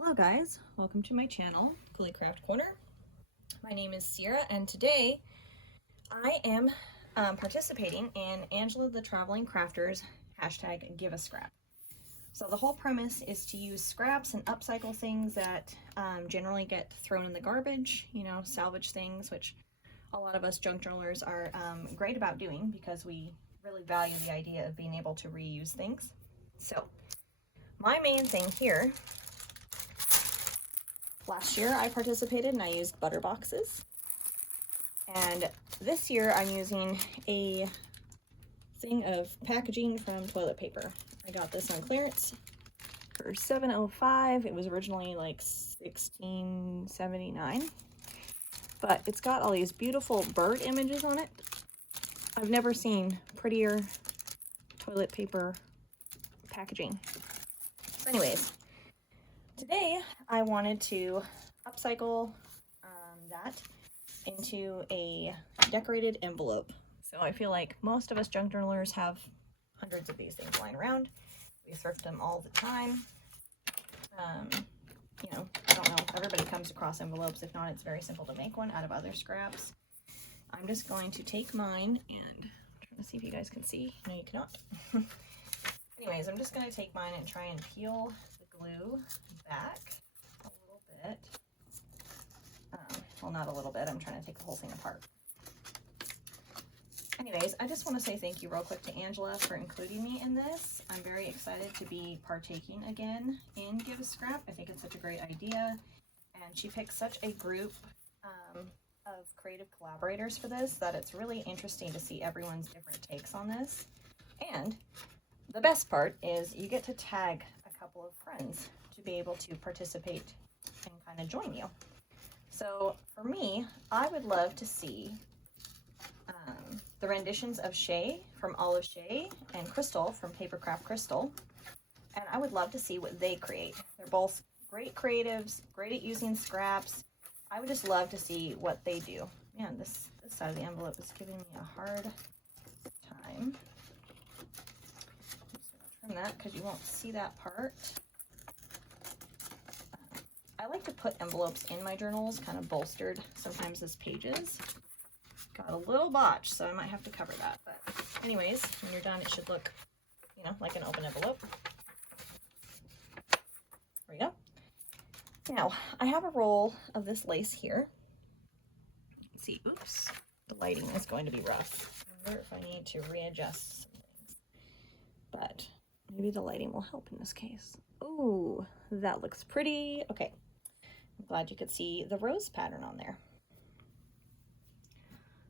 Hello guys, welcome to my channel, Cooley Craft Corner. My name is Sierra and today I am participating in Angela the Traveling Crafter's hashtag Give a Scrap. So the whole premise is to use scraps and upcycle things that generally get thrown in the garbage, you know, salvage things, which a lot of us junk journalers are great about doing because we really value the idea of being able to reuse things. So my main thing here, last year I participated and I used butter boxes. And this year I'm using a thing of packaging from toilet paper. I got this on clearance for $7.05. It was originally like $16.79. But it's got all these beautiful bird images on it. I've never seen prettier toilet paper packaging. So anyways, today I wanted to upcycle that into a decorated envelope. So I feel like most of us junk journalers have hundreds of these things lying around. We thrift them all the time. You know, I don't know, everybody comes across envelopes. If not, it's very simple to make one out of other scraps. I'm just going to take mine and I'm trying to see if you guys can see. No, you cannot. Anyways, I'm just going to take mine and try and peel the glue back a little bit. Well, not a little bit. I'm trying to take the whole thing apart. Anyways, I just want to say thank you real quick to Angela for including me in this. I'm very excited to be partaking again in Give a Scrap. I think it's such a great idea. And she picked such a group of creative collaborators for this that it's really interesting to see everyone's different takes on this. And the best part is you get to tag a couple of friends to be able to participate and kind of join you. So for me, I would love to see the renditions of Shay from Olive Shay and Crystal from Papercraft Crystal. And I would love to see what they create. They're both great creatives, great at using scraps. I would just love to see what they do. Man, this side of the envelope is giving me a hard time. I'm just going to trim that because you won't see that part. I like to put envelopes in my journals, kind of bolstered sometimes as pages. Got a little botch, so I might have to cover that. But anyways, when you're done, it should look, you know, like an open envelope. There we go. Now, I have a roll of this lace here. Let's see, oops, the lighting is going to be rough. I wonder if I need to readjust some things. But maybe the lighting will help in this case. Oh, that looks pretty. Okay, I'm glad you could see the rose pattern on there.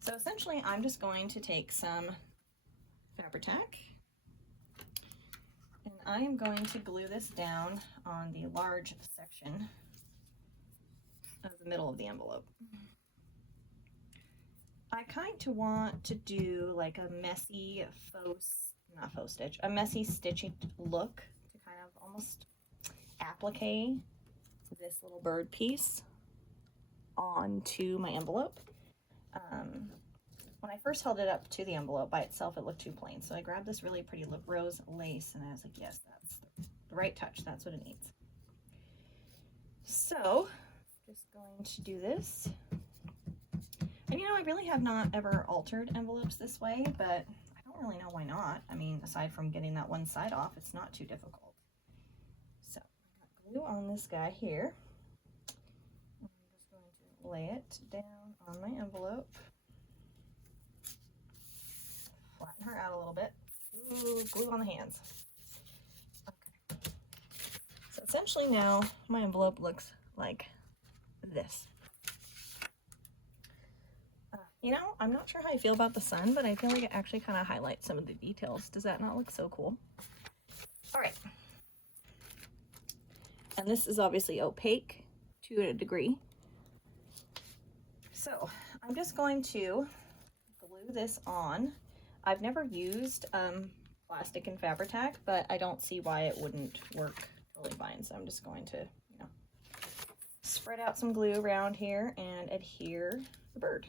So essentially, I'm just going to take some Fabri-Tac and I am going to glue this down on the large section of the middle of the envelope. I kind of want to do like a messy a messy stitching look to kind of almost applique this little bird piece onto my envelope. When I first held it up to the envelope by itself, it looked too plain. So I grabbed this really pretty rose lace and I was like, yes, that's the right touch. That's what it needs. So just going to do this. And you know, I really have not ever altered envelopes this way, but I don't really know why not. I mean, aside from getting that one side off, it's not too difficult. So I got glue on this guy here. I'm just going to lay it down on my envelope. Flatten her out a little bit. Ooh, glue on the hands. Okay. So essentially now my envelope looks like this. You know, I'm not sure how I feel about the sun, but I feel like it actually kind of highlights some of the details. Does that not look so cool? All right. And this is obviously opaque to a degree. So I'm just going to glue this on. I've never used plastic and Fabri-Tac, but I don't see why it wouldn't work totally fine. So I'm just going to, you know, spread out some glue around here and adhere the bird.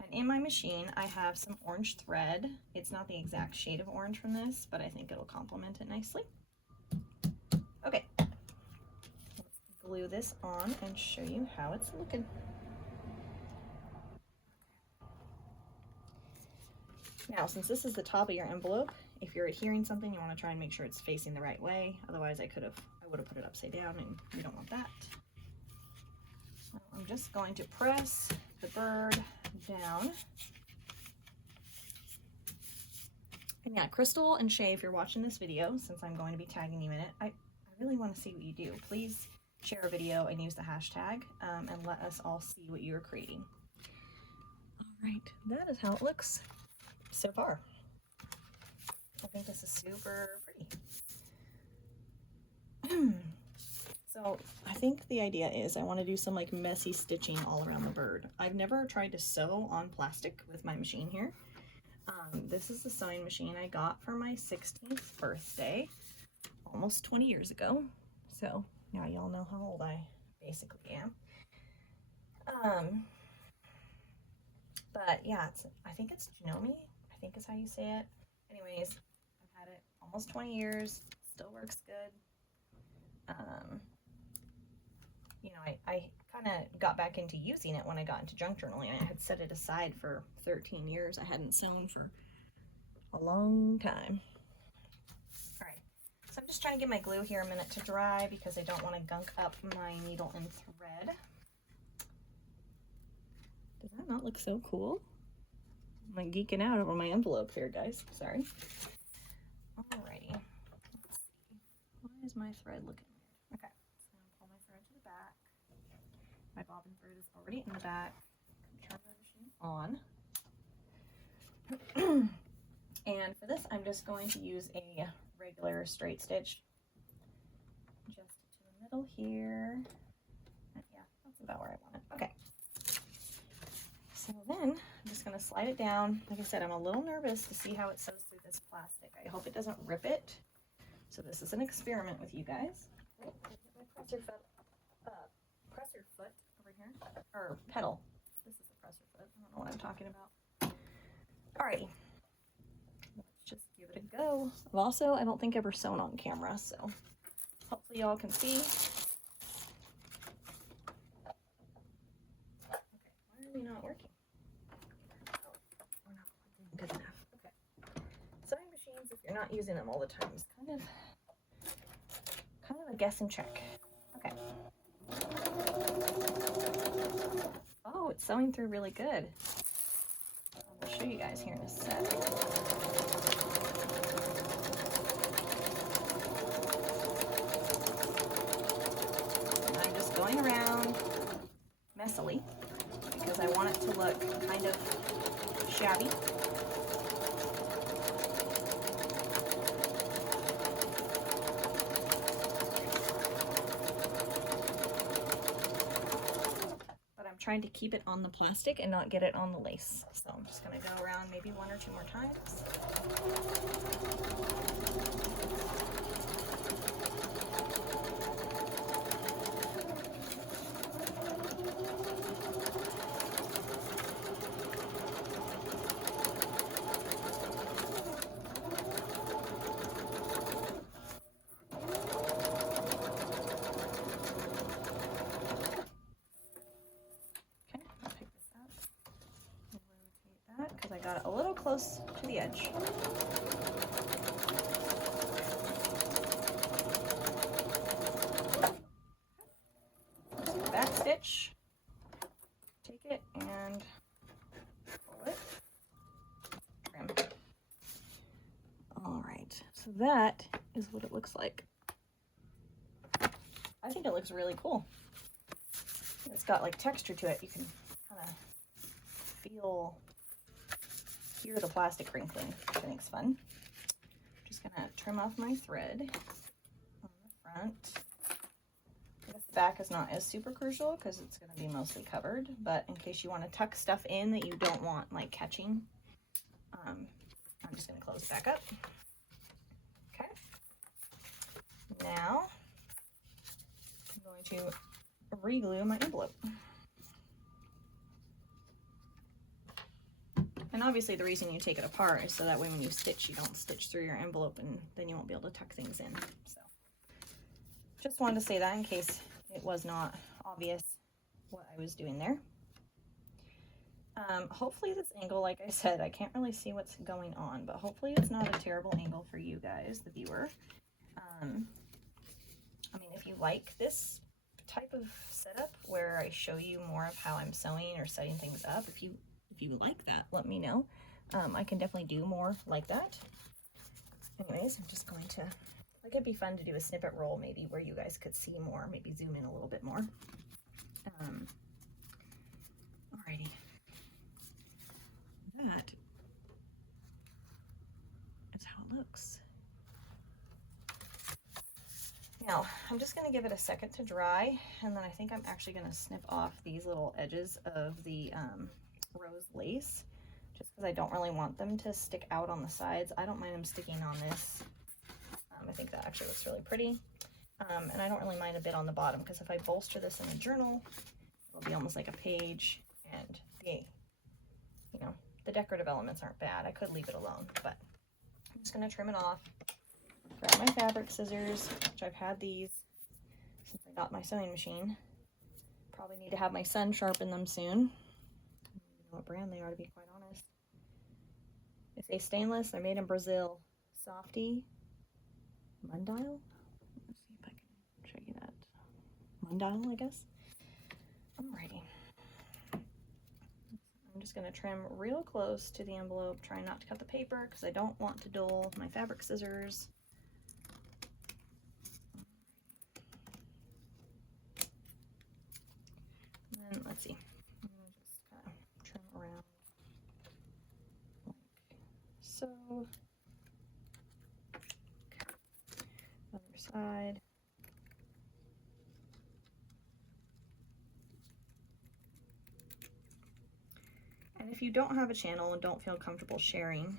And in my machine, I have some orange thread. It's not the exact shade of orange from this, but I think it'll complement it nicely. Okay, let's glue this on and show you how it's looking. Now, since this is the top of your envelope, if you're adhering something, you want to try and make sure it's facing the right way. Otherwise, I would have put it upside down, and you don't want that. So I'm just going to press the bird down. And yeah, Crystal and Shay, if you're watching this video, since I'm going to be tagging you in it, I really want to see what you do. Please share a video and use the hashtag and let us all see what you're creating. All right, that is how it looks so far. I think this is super pretty. So I think the idea is I want to do some like messy stitching all around the bird. I've never tried to sew on plastic with my machine here. This is the sewing machine I got for my 16th birthday almost 20 years ago. So now y'all know how old I basically am. But yeah, I think it's Joanie, I think is how you say it. Anyways, I've had it almost 20 years, still works good. You know, I kind of got back into using it when I got into junk journaling. I had set it aside for 13 years. I hadn't sewn for a long time. All right, so I'm just trying to give my glue here a minute to dry because I don't want to gunk up my needle and thread. Does that not look so cool? I'm like geeking out over my envelope here, guys. Sorry. Alrighty. Let's see. Why is my thread looking weird? Okay. So I'm gonna pull my thread to the back. My bobbin thread is already in the back. Turn my machine on. And for this, I'm just going to use a regular straight stitch. Just to the middle here. And yeah, that's about where I want it. Okay. So then I'm just going to slide it down. Like I said, I'm a little nervous to see how it sews through this plastic. I hope it doesn't rip it. So this is an experiment with you guys. Oh, get my presser foot over here. Or pedal. This is the presser foot. I don't know what I'm talking about. Alrighty. Let's just give it a go. I don't think I've ever sewn on camera, so hopefully y'all can see. Okay, why are we not working? Good enough. Okay. Sewing machines, if you're not using them all the time, is kind of a guess and check. Okay. Oh, it's sewing through really good. I'll show you guys here in a sec. And I'm just going around messily because I want it to look kind of shabby. Trying to keep it on the plastic and not get it on the lace. So I'm just going to go around maybe 1 or 2 more times. Because I got it a little close to the edge. Back stitch, take it and pull it, trim. All right, so that is what it looks like. I think it looks really cool. It's got like texture to it. You can kind of hear the plastic crinkling, which I think is fun. I'm just gonna trim off my thread on the front. I guess the back is not as super crucial because it's gonna be mostly covered, but in case you want to tuck stuff in that you don't want like catching, I'm just gonna close it back up. Okay. Now I'm going to re-glue my envelope. And obviously the reason you take it apart is so that way when you stitch, you don't stitch through your envelope and then you won't be able to tuck things in. So just wanted to say that in case it was not obvious what I was doing there. Hopefully this angle, like I said, I can't really see what's going on, but hopefully it's not a terrible angle for you guys, the viewer. I mean, if you like this type of setup where I show you more of how I'm sewing or setting things up, if you like that, let me know. I can definitely do more like that. Anyways, I'm just going to, like, it'd be fun to do a snippet roll maybe where you guys could see more, maybe zoom in a little bit more. Alrighty. That is how it looks. Now, I'm just going to give it a second to dry, and then I think I'm actually going to snip off these little edges of the rose lace, just because I don't really want them to stick out on the sides. I don't mind them sticking on this. I think that actually looks really pretty. And I don't really mind a bit on the bottom, because if I bolster this in a journal, it'll be almost like a page, and the decorative elements aren't bad. I could leave it alone, but I'm just going to trim it off. Grab my fabric scissors, which I've had these since I got my sewing machine. Probably need to have my son sharpen them soon. I don't know what brand they are, to be quite honest. They say stainless. They're made in Brazil. Softy. Mundile? Let's see if I can show you that. Mundile, I guess. Alrighty. I'm just going to trim real close to the envelope, trying not to cut the paper because I don't want to dull my fabric scissors. And then, let's see, I'm going to just kind of trim around like so. Other side. And if you don't have a channel and don't feel comfortable sharing,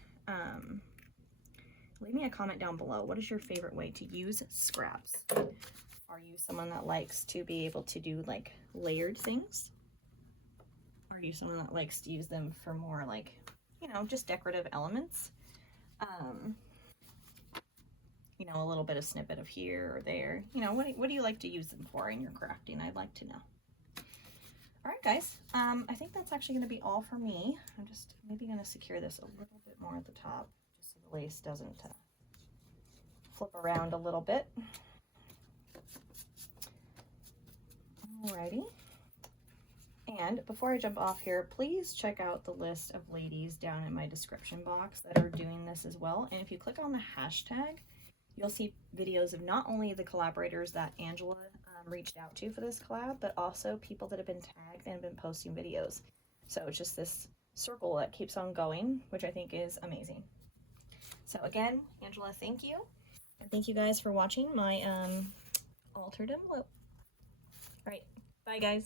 leave me a comment down below. What is your favorite way to use scraps? Are you someone that likes to be able to do like layered things? Are you someone that likes to use them for more like, just decorative elements? A little bit of snippet of here or there. What do you like to use them for in your crafting? I'd like to know. All right, guys, I think that's actually going to be all for me. I'm just maybe going to secure this a little bit more at the top, just so the lace doesn't flip around a little bit. Alrighty. And before I jump off here, please check out the list of ladies down in my description box that are doing this as well. And if you click on the hashtag, you'll see videos of not only the collaborators that Angela reached out to for this collab, but also people that have been tagged and been posting videos. So it's just this circle that keeps on going, which I think is amazing. So again, Angela, thank you. And thank you guys for watching my altered envelope. All right, bye guys.